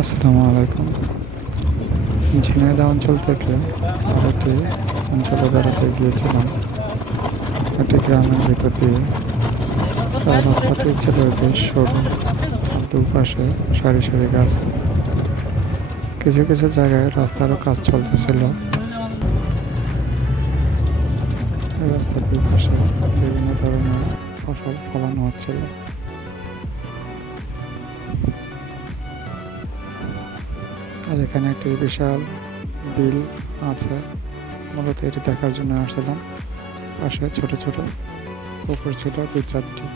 আসসালামু আলাইকুম। ঝিনাইদহ অঞ্চল থেকে আরেকটি অঞ্চলে বেড়াতে গিয়েছিলাম। একটি গ্রামের ভিতর দিয়ে তার রাস্তাটি ছিল বেশ সরু দুপাশে সারি সারি গাছ। কিছু কিছু জায়গায় রাস্তারও কাজ চলতেছিল। রাস্তার দুপাশে বিভিন্ন ধরনের ফসল ফলানো হচ্ছিল। আর এখানে একটি বিশাল বিল আছে। মূলত এটি দেখার জন্য আসছিলাম। পাশে ছোট ছোট পুকুর ছিল দুই চারটি।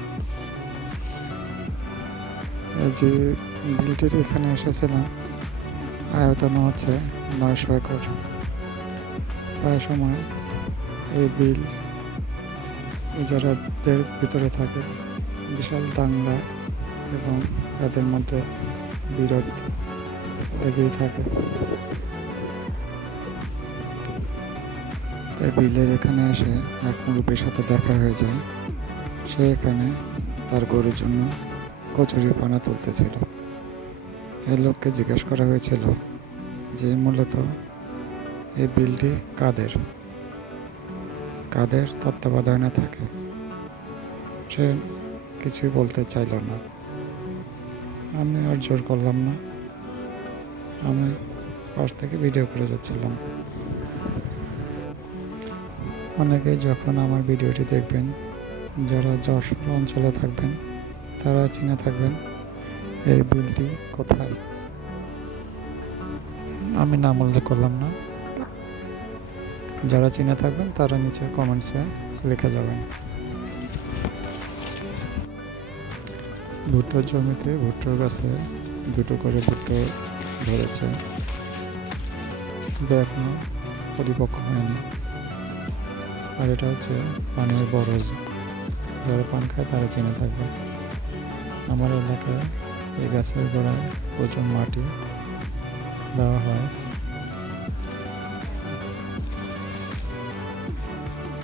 যে বিলটির এখানে এসেছিলাম, আয়তন হচ্ছে নয়শো একর। প্রায় সময় এই বিল ইজারাদের ভিতরে থাকে। বিশাল দাঙ্গা এবং তাদের মধ্যে বিরোধ। লেগেই থাকে। তাই বিলের এখানে এসে এক মুরব্বীর সাথে দেখা হয়ে যায়। সে এখানে তার গরুর জন্য কচুরি পানা তুলতেছিল। এই লোককে জিজ্ঞেস করা হয়েছিল যে, মূলত এই বিলটি কাদের? কাদের তত্ত্বাবধানে থাকে? সে কিছুই বলতে চাইল না। আমি আর জোর করলাম না। আমি পাশ থেকে ভিডিও করে যাচ্ছিলাম। অনেকেই যখন আমার ভিডিওটি দেখবেন, যারা যশোর অঞ্চলে থাকবেন, তারা চিনে থাকবেন, এই বিলটি কোথায়? আমি নাম উল্লেখ করলাম না। যারা চিনে থাকবেন, তারা নিচে কমেন্টসে লিখে যাবেন। ভুট্টোর জমিতে ভুট্টোর গাছে দুটো করে ভুট্টো ধরেছে কিন্তু এখনও পরিপক্ক হয়নি। আর এটা হচ্ছে পানির বরজ। যারা পান খায় তারা চিনে থাকবে। আমার এলাকায় এই গাছের গোড়ায় প্রচুর মাটি দেওয়া হয়।